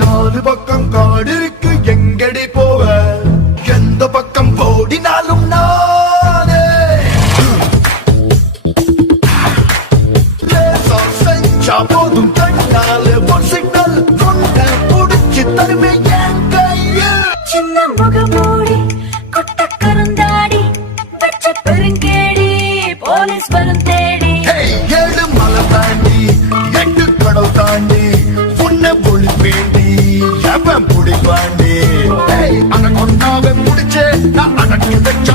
நாலு பக்கம் காடு இருக்கு எங்கடி போவ எந்த பக்கம் போடினாலும் நானே லேசா செஞ்சா போதும் கண்ணால ஒரு சிக்னல் கொண்டு புடிச்சு தருமே என் கையில் சின்ன முகமூடி குட்ட கருந்தாடி வச்ச பெருங்கேடி போலீஸ் வரும் தேடி ஏழு மலை தாண்டி எட்டு கடல் தாண்டி உன்னை பொழி வேண்டி எவன் புடிப்பாண்டி அன கொண்டாவே முடிச்சே நான் அடக்கி வச்ச